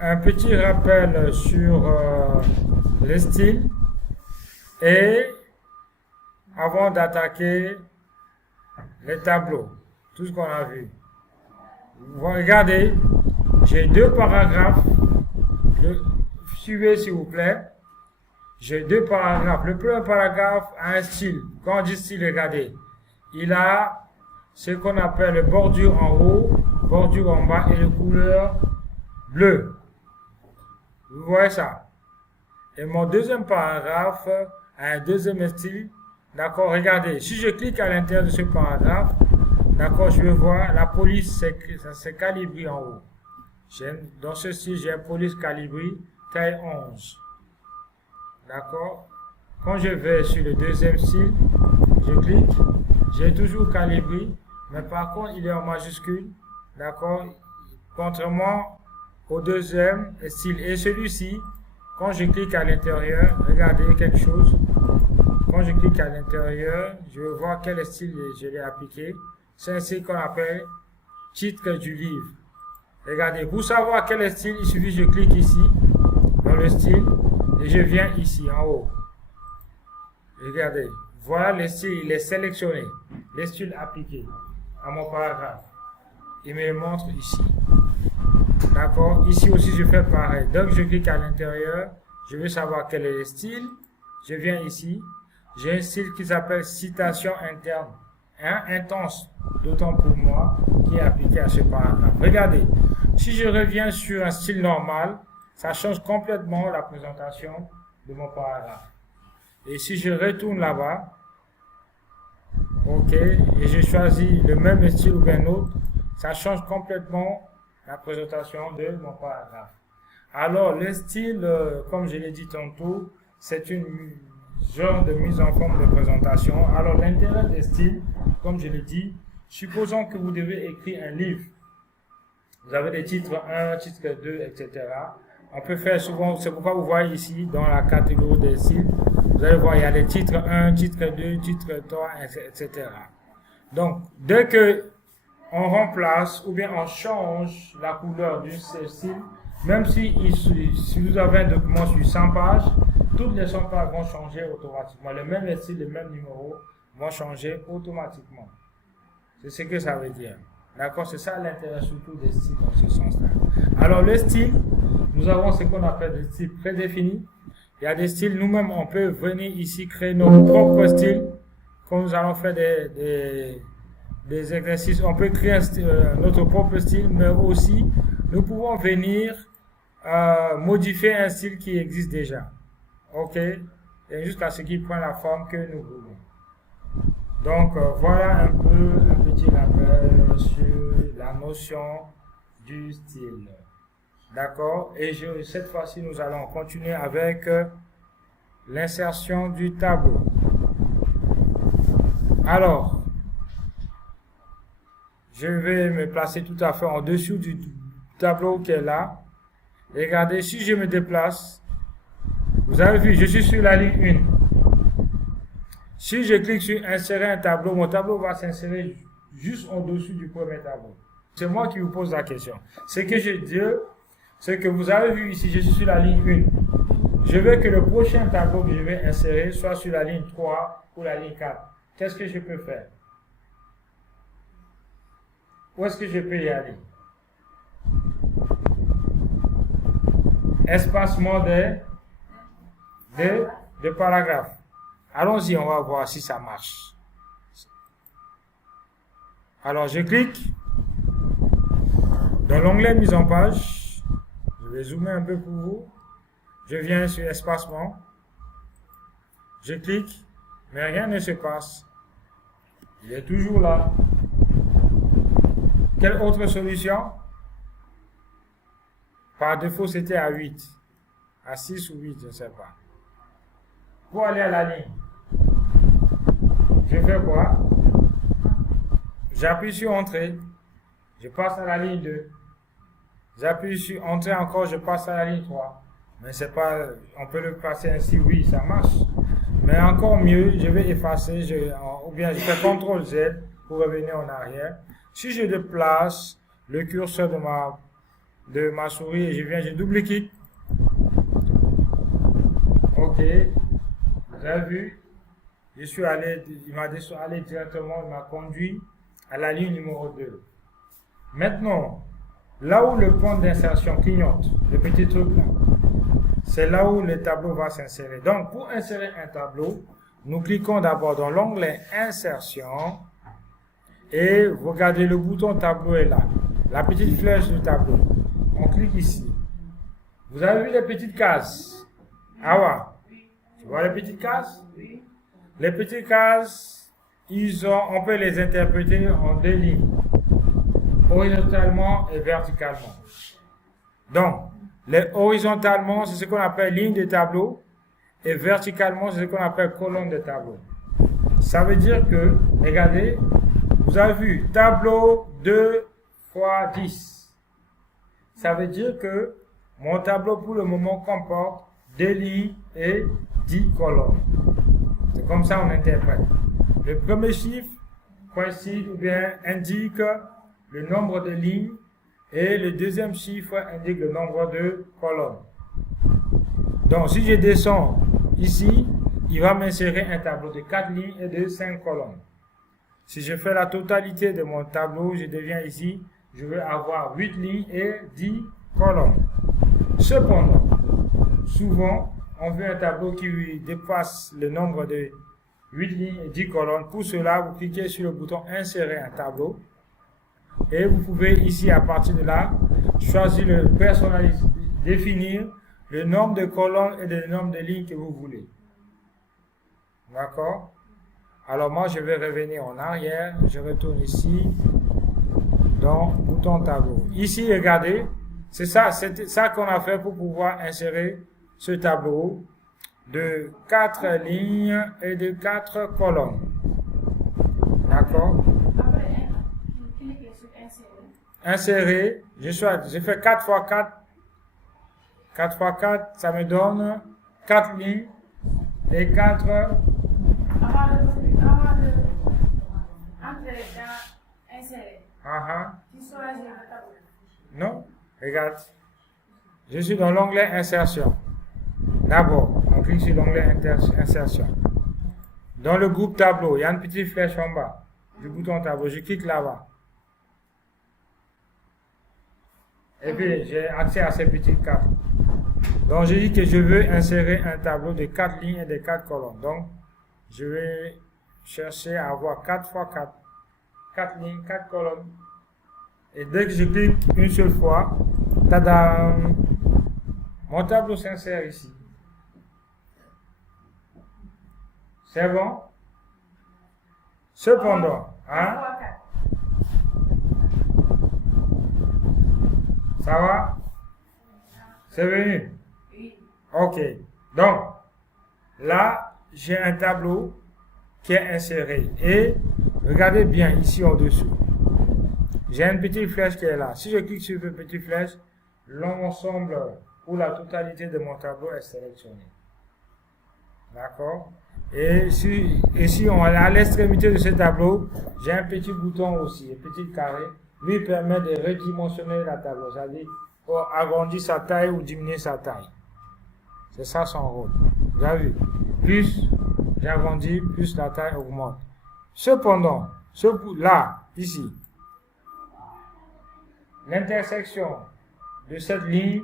un petit rappel sur les styles et avant d'attaquer les tableaux, tout ce qu'on a vu. Vous regardez, j'ai deux paragraphes. Suivez s'il vous plaît. J'ai deux paragraphes. Le premier paragraphe a un style. Quand on dit style, regardez. Il a ce qu'on appelle le bordure en haut, bordure en bas et les couleurs bleues. Vous voyez ça? Et mon deuxième paragraphe a un deuxième style. D'accord, regardez. Si je clique à l'intérieur de ce paragraphe, d'accord, je vais voir la police, c'est calibri en haut. Dans ce style, j'ai un police calibri taille 11. D'accord. Quand je vais sur le deuxième style, je clique, j'ai toujours calibri, mais par contre, il est en majuscule. D'accord. Contrairement au deuxième style. Et celui-ci, quand je clique à l'intérieur, regardez quelque chose. Quand je clique à l'intérieur, je vais voir quel style je l'ai appliqué. C'est un style qu'on appelle titre du livre. Regardez, pour savoir quel style, il suffit que je clique ici, dans le style, et je viens ici, en haut. Regardez, voilà le style, il est sélectionné, le style appliqué à mon paragraphe. Il me le montre ici. D'accord, ici aussi je fais pareil. Donc je clique à l'intérieur, je veux savoir quel est le style, je viens ici, j'ai un style qui s'appelle citation interne, intense, d'autant pour moi, qui est appliqué à ce paragraphe. Regardez, si je reviens sur un style normal, ça change complètement la présentation de mon paragraphe. Et si je retourne là-bas, ok, et je choisis le même style ou bien autre, ça change complètement la présentation de mon paragraphe. Alors, le style, comme je l'ai dit tantôt, c'est une genre de mise en forme de présentation. Alors, l'intérêt des styles, comme je l'ai dit, supposons que vous devez écrire un livre. Vous avez des titres 1, titre 2, etc. On peut faire souvent, c'est pourquoi vous voyez ici, dans la catégorie des styles, vous allez voir, il y a des titres 1, titre 2, titre 3, etc. Donc, dès que on remplace ou bien on change la couleur du style, même si vous avez un document sur 100 pages, toutes les 100 pages vont changer automatiquement. Le même style, le même numéro vont changer automatiquement. C'est ce que ça veut dire. D'accord? C'est ça l'intérêt surtout des styles dans ce sens-là. Alors, le style, nous avons ce qu'on appelle des styles prédéfinis. Il y a des styles, nous-mêmes, on peut venir ici créer nos propres styles. Quand nous allons faire des exercices, on peut créer notre propre style, mais aussi, nous pouvons venir modifier un style qui existe déjà. OK? Et jusqu'à ce qu'il prenne la forme que nous voulons. Donc, voilà un petit rappel sur la notion du style. D'accord? Et cette fois-ci, nous allons continuer avec l'insertion du tableau. Alors, je vais me placer tout à fait en dessous du tableau qui est là. Regardez, si je me déplace, vous avez vu, je suis sur la ligne 1. Si je clique sur insérer un tableau, mon tableau va s'insérer juste en dessous du premier tableau. C'est moi qui vous pose la question. Ce que je dis, c'est que vous avez vu ici, je suis sur la ligne 1. Je veux que le prochain tableau que je vais insérer soit sur la ligne 3 ou la ligne 4. Qu'est-ce que je peux faire? Où est-ce que je peux y aller? Espacement de paragraphes. Allons-y, on va voir si ça marche. Alors, je clique dans l'onglet mise en page. Je vais zoomer un peu pour vous. Je viens sur espacement. Je clique, mais rien ne se passe. Il est toujours là. Quelle autre solution? Par défaut, c'était à 8. À 6 ou 8, je ne sais pas. Pour aller à la ligne, je fais quoi? J'appuie sur Entrée. Je passe à la ligne 2. J'appuie sur Entrée encore, je passe à la ligne 3. Mais c'est pas, on peut le passer ainsi, oui, ça marche. Mais encore mieux, je vais effacer, ou bien je fais CTRL Z pour revenir en arrière. Si je déplace le curseur de de ma souris et je double-clique. Ok, vous avez vu, je suis allé, il m'a allé directement, il m'a conduit à la ligne numéro 2. Maintenant, là où le point d'insertion clignote, le petit truc là, c'est là où le tableau va s'insérer. Donc, pour insérer un tableau, nous cliquons d'abord dans l'onglet Insertion et vous regardez le bouton tableau est là, la petite flèche du tableau. On clique ici. Vous avez vu les petites cases? Ah ouais. Tu vois les petites cases? Les petites cases, on peut les interpréter en deux lignes, horizontalement et verticalement. Donc, horizontalement, c'est ce qu'on appelle ligne de tableau, et verticalement, c'est ce qu'on appelle colonne de tableau. Ça veut dire que, regardez, vous avez vu, tableau 2 x 10. Ça veut dire que mon tableau pour le moment comporte 2 lignes et 10 colonnes. C'est comme ça on interprète. Le premier chiffre coïncide ou bien indique le nombre de lignes et le deuxième chiffre indique le nombre de colonnes. Donc si je descends ici, il va m'insérer un tableau de 4 lignes et de 5 colonnes. Si je fais la totalité de mon tableau, je deviens ici, je vais avoir 8 lignes et 10 colonnes. Cependant, souvent, on veut un tableau qui dépasse le nombre de 8 lignes et 10 colonnes. Pour cela, vous cliquez sur le bouton Insérer un tableau. Et vous pouvez ici, à partir de là, choisir le personnaliser, définir le nombre de colonnes et le nombre de lignes que vous voulez. D'accord? Alors moi, je vais revenir en arrière. Je retourne ici, dans le bouton tableau. Ici, regardez, c'est ça qu'on a fait pour pouvoir insérer ce tableau de 4 lignes et de 4 colonnes. D'accord? Insérer, je fais 4 x 4. 4 x 4, ça me donne 4 lignes et 4. Non, regarde. Je suis dans l'onglet Insertion. D'abord, on clique sur l'onglet Insertion. Dans le groupe tableau, il y a une petite flèche en bas du bouton tableau. Je clique là-bas. Et puis, j'ai accès à ces petites cartes. Donc, je dis que je veux insérer un tableau de 4 lignes et de 4 colonnes. Donc, je vais chercher à avoir 4 x 4. 4 lignes, 4 colonnes. Et dès que je clique une seule fois, tadam, mon tableau s'insère ici. C'est bon? Cependant, hein? Ça va? C'est venu? Ok. Donc, là, j'ai un tableau qui est inséré. Et regardez bien ici en dessous. J'ai une petite flèche qui est là. Si je clique sur cette petite flèche, l'ensemble ou la totalité de mon tableau est sélectionné. D'accord? Et si on est à l'extrémité de ce tableau, j'ai un petit bouton aussi, un petit carré. Lui permet de redimensionner la tableau. C'est-à-dire agrandir sa taille ou diminuer sa taille. C'est ça son rôle. Vous avez vu? Plus j'agrandis, plus la taille augmente. Cependant, là, ici, l'intersection de cette ligne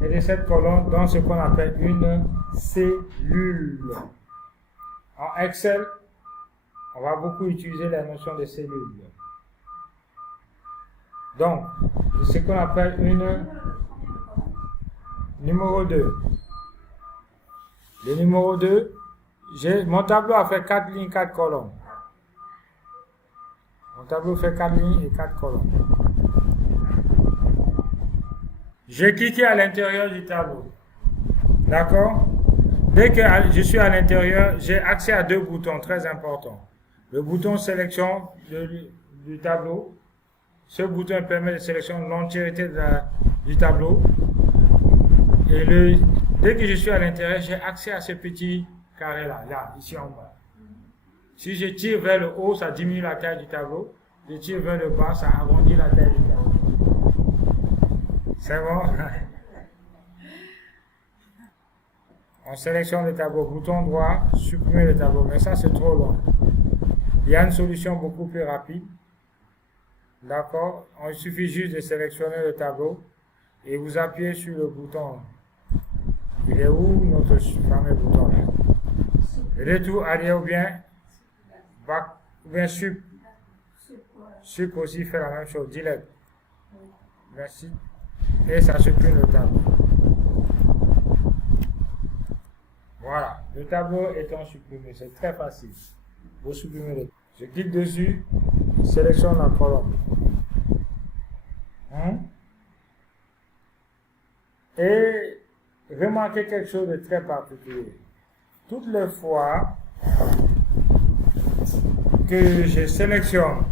et de cette colonne dans ce qu'on appelle une cellule. En Excel, on va beaucoup utiliser la notion de cellule. Donc, c'est ce qu'on appelle une numéro 2. Le numéro 2, mon tableau a fait 4 lignes, 4 colonnes. Mon tableau fait 4 lignes et 4 colonnes. J'ai cliqué à l'intérieur du tableau. D'accord? Dès que je suis à l'intérieur, j'ai accès à deux boutons très importants. Le bouton sélection du tableau. Ce bouton permet de sélectionner l'entièreté du tableau. Et dès que je suis à l'intérieur, j'ai accès à ce petit carré-là, ici en bas. Si je tire vers le haut, ça diminue la taille du tableau. Je tire vers le bas, ça agrandit la taille du tableau. C'est bon? On sélectionne le tableau. Bouton droit, supprimer le tableau. Mais ça, c'est trop long. Il y a une solution beaucoup plus rapide. D'accord? Il suffit juste de sélectionner le tableau et vous appuyez sur le bouton. Il est où notre fameux bouton là? Retour arrière ou bien back ou bien sup. Sup aussi fait la même chose. Delete. Merci. Et ça supprime le tableau. Voilà. Le tableau étant supprimé. C'est très facile. Vous supprimez le tableau. Je clique dessus. Sélectionne la colonne. Et remarquez quelque chose de très particulier. Toutes les fois que je sélectionne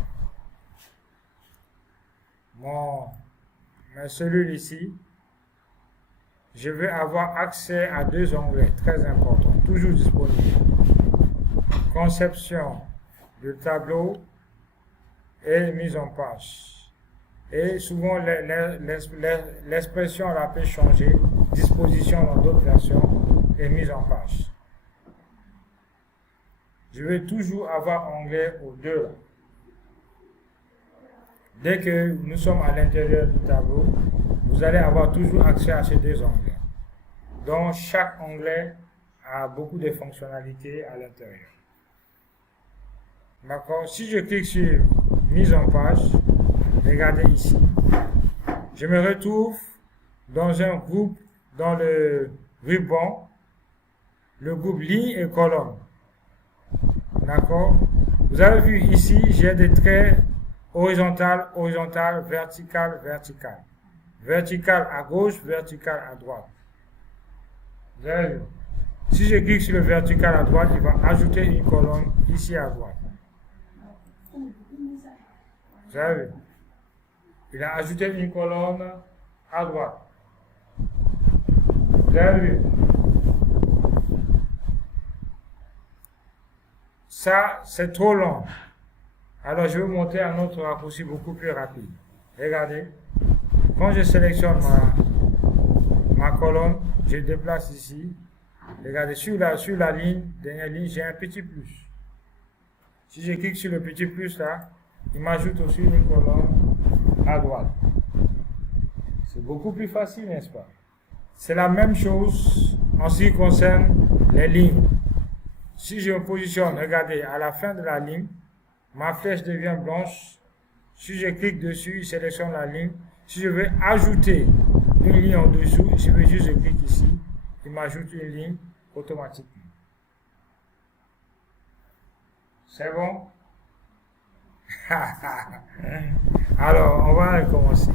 ma cellule ici, je vais avoir accès à deux onglets très importants, toujours disponibles. Conception du tableau et mise en page. Et souvent, l'expression elle peut changer, disposition dans d'autres versions et mise en page. Je vais toujours avoir onglet aux deux. Dès que nous sommes à l'intérieur du tableau, vous allez avoir toujours accès à ces deux onglets. Donc, chaque onglet a beaucoup de fonctionnalités à l'intérieur. D'accord? Si je clique sur mise en page, regardez ici. Je me retrouve dans un groupe, dans le ruban, le groupe ligne et colonne. D'accord? Vous avez vu ici, j'ai des traits horizontal, horizontal, vertical, vertical. Vertical à gauche, vertical à droite. Vous avez vu? Si je clique sur le vertical à droite, il va ajouter une colonne ici à droite. Vous avez vu? Il a ajouté une colonne à droite. Vous avez vu? Ça, c'est trop long. Alors, je vais vous montrer un autre raccourci beaucoup plus rapide. Regardez. Quand je sélectionne ma colonne, je déplace ici. Regardez, sur la ligne, dernière ligne, j'ai un petit plus. Si je clique sur le petit plus là, il m'ajoute aussi une colonne à droite. C'est beaucoup plus facile, n'est-ce pas? C'est la même chose en ce qui concerne les lignes. Si je me positionne, regardez, à la fin de la ligne, ma flèche devient blanche. Si je clique dessus, il sélectionne la ligne. Si je veux ajouter une ligne en dessous, je vais juste cliquer ici, il m'ajoute une ligne automatiquement. C'est bon? Alors, on va recommencer.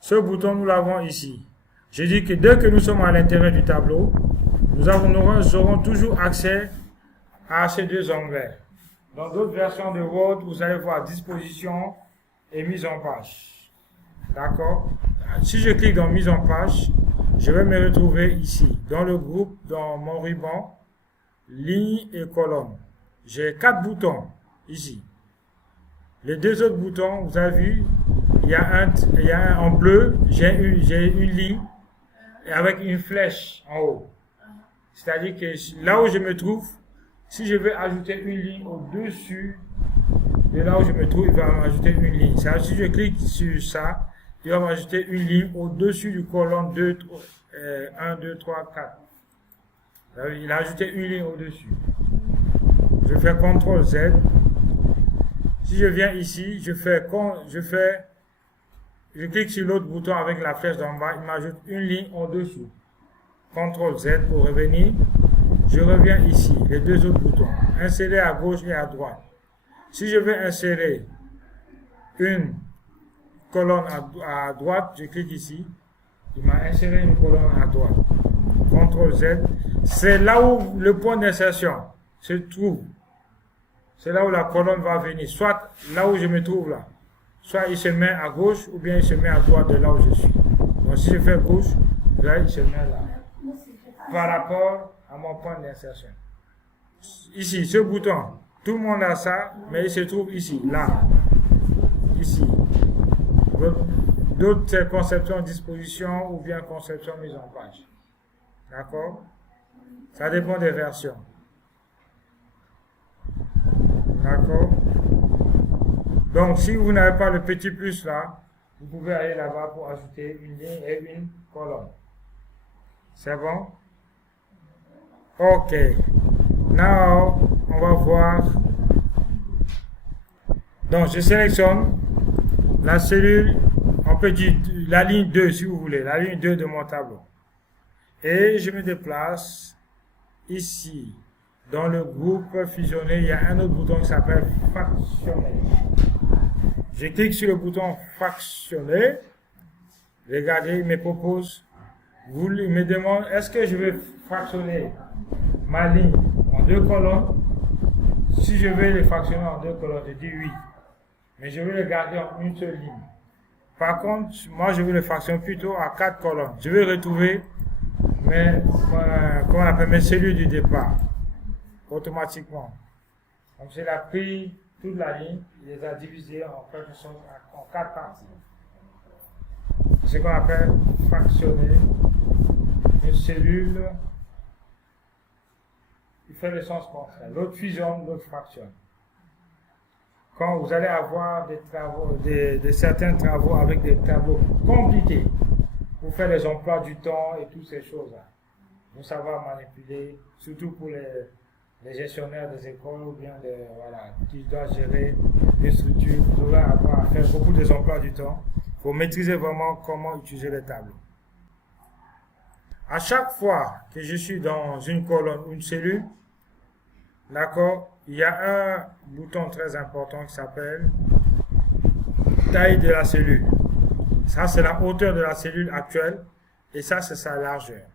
Ce bouton, nous l'avons ici. Je dis que dès que nous sommes à l'intérieur du tableau, nous aurons toujours accès à ces deux onglets. Dans d'autres versions de Word, vous allez voir disposition et mise en page. D'accord? Si je clique dans mise en page, je vais me retrouver ici, dans le groupe, dans mon ruban, ligne et colonne. J'ai 4 boutons ici. Les deux autres boutons, vous avez vu, il y a un en bleu, j'ai une ligne avec une flèche en haut. C'est-à-dire que là où je me trouve, si je veux ajouter une ligne au-dessus de là où je me trouve, il va m'ajouter une ligne. C'est-à-dire si je clique sur ça, il va m'ajouter une ligne au-dessus du colonne 2, 1, 2, 3, 4. Il a ajouté une ligne au-dessus. Je fais CTRL Z. Si je viens ici, je clique sur l'autre bouton avec la flèche d'en bas, il m'ajoute une ligne au-dessous. CTRL Z pour revenir. Je reviens ici, les deux autres boutons. Insérer à gauche et à droite. Si je veux insérer une colonne à droite, je clique ici. Il m'a inséré une colonne à droite. CTRL Z. C'est là où le point d'insertion se trouve. C'est là où la colonne va venir. Soit là où je me trouve là. Soit il se met à gauche ou bien il se met à droite de là où je suis. Donc si je fais gauche, là il se met là. Par rapport à mon point d'insertion. Ici, ce bouton, tout le monde a ça, mais il se trouve ici, là, ici. d'autres c'est conception disposition ou bien conception mise en page. D'accord? Ça dépend des versions. D'accord? Donc, si vous n'avez pas le petit plus là, vous pouvez aller là-bas pour ajouter une ligne et une colonne. C'est bon? Ok. Now, on va voir. Donc, je sélectionne la cellule, on peut dire la ligne 2 si vous voulez, la ligne 2 de mon tableau. Et je me déplace ici. Dans le groupe fusionné, il y a un autre bouton qui s'appelle fractionner. Je clique sur le bouton fractionner. Regardez, il me propose, il me demande, est-ce que je vais fractionner ma ligne en 2 colonnes? Si je vais les fractionner en 2 colonnes, je dis oui. Mais je vais le garder en une seule ligne. Par contre, moi, je vais le fractionner plutôt à 4 colonnes. Je vais retrouver comment on appelle, mes cellules du départ automatiquement. Donc, j'ai pris toute la ligne, il les a divisées en 4 parties. C'est ce qu'on appelle fractionner une cellule. Il fait le sens contraire. L'autre fusionne, l'autre fractionne. Quand vous allez avoir des travaux, certains travaux avec des tableaux compliqués, vous faites les emplois du temps et toutes ces choses-là. Vous savoir manipuler, surtout pour les gestionnaires des écoles ou bien qui doivent gérer des structures. Vous devrez avoir à faire beaucoup des emplois du temps pour maîtriser vraiment comment utiliser les tableaux. À chaque fois que je suis dans une colonne ou une cellule, d'accord, il y a un bouton très important qui s'appelle taille de la cellule. Ça, c'est la hauteur de la cellule actuelle et ça, c'est sa largeur.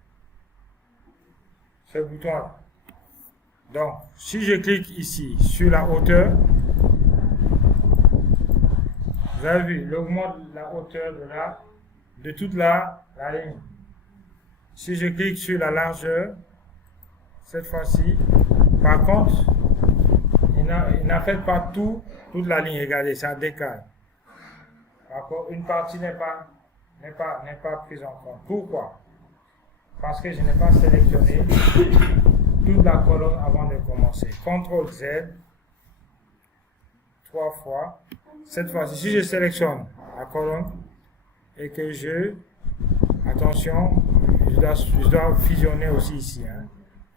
Ce bouton-là. Donc, si je clique ici sur la hauteur, vous avez vu, il augmente la hauteur de toute la ligne. Si je clique sur la largeur, cette fois-ci, par contre, il n'affecte pas toute la ligne. Regardez, ça décale. D'accord? Une partie n'est pas prise en compte. Pourquoi? Parce que je n'ai pas sélectionné toute la colonne avant de commencer. CTRL Z, 3 fois. Cette fois-ci, si je sélectionne la colonne et que attention, je dois fusionner aussi ici, hein,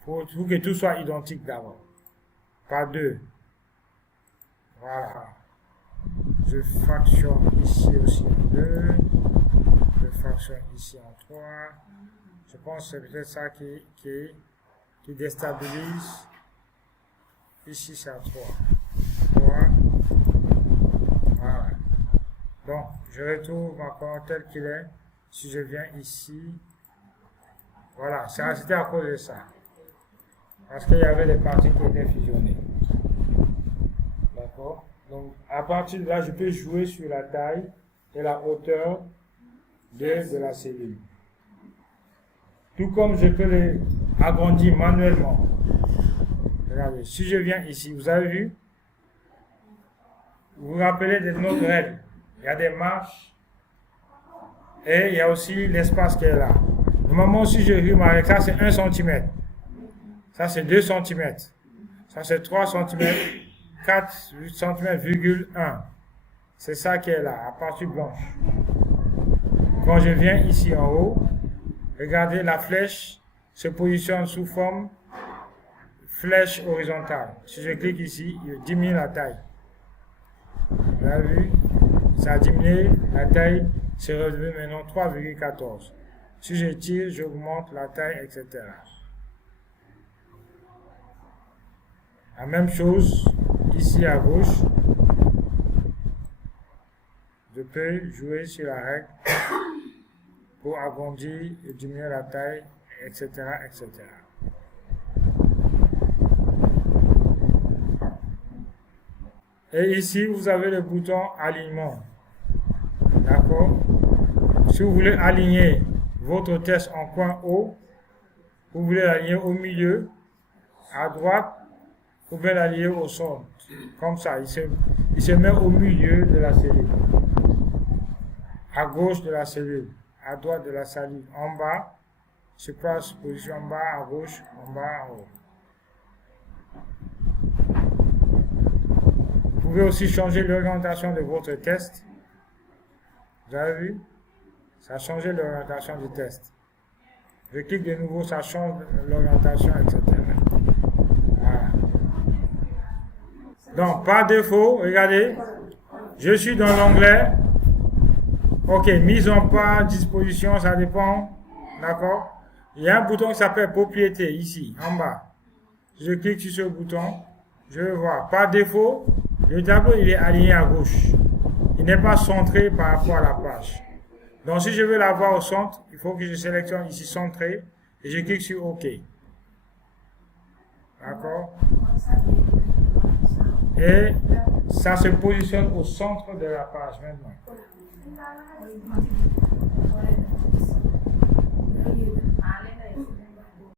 pour que tout soit identique d'abord. Pas 2. Voilà. Je fractionne ici aussi en 2. Je fractionne ici en 3. Je pense que c'est peut-être ça qui déstabilise. Ici, c'est à 3. 3. Voilà. Donc, je retrouve ma colonne telle qu'il est. Si je viens ici, voilà, c'était à cause de ça. Parce qu'il y avait des parties qui étaient fusionnées. D'accord? Donc, à partir de là, je peux jouer sur la taille et la hauteur de la cellule. Tout comme je peux les agrandir manuellement. Regardez, si je viens ici, vous avez vu? Vous vous rappelez de notre règle. Il y a des marches et il y a aussi l'espace qui est là. Normalement, si je remarque, ça c'est 1 cm. Ça c'est 2 cm. Ça c'est 3 cm. 4 cm,1. C'est ça qui est là, à partie blanche. Quand je viens ici en haut, regardez, la flèche se positionne sous forme flèche horizontale. Si je clique ici, il diminue la taille. Vous avez vu? Ça a diminué, la taille c'est revenu maintenant 3,14. Si je tire, j'augmente la taille, etc. La même chose ici à gauche. Je peux jouer sur la règle pour agrandir et diminuer la taille, etc., etc. Et ici, vous avez le bouton alignement. D'accord? Si vous voulez aligner votre test en coin haut, vous voulez l'aligner au milieu, à droite, vous pouvez l'aligner au centre. Comme ça, il se met au milieu de la cellule. à gauche de la cellule, à droite de la cellule, en bas, se place position en bas, à gauche, en bas, en haut. Vous pouvez aussi changer l'orientation de votre test. Vous avez vu? Ça a changé l'orientation du test. Je clique de nouveau, ça change l'orientation, etc. Voilà. Donc, par défaut, regardez, je suis dans l'onglet. Ok, mise en pas, disposition, ça dépend. D'accord? Il y a un bouton qui s'appelle propriété, ici, en bas. Je clique sur ce bouton. Je vais voir. Par défaut, le tableau, il est aligné à gauche. Il n'est pas centré par rapport à la page. Donc, si je veux l'avoir au centre, il faut que je sélectionne ici centré et je clique sur OK. D'accord? Et ça se positionne au centre de la page maintenant.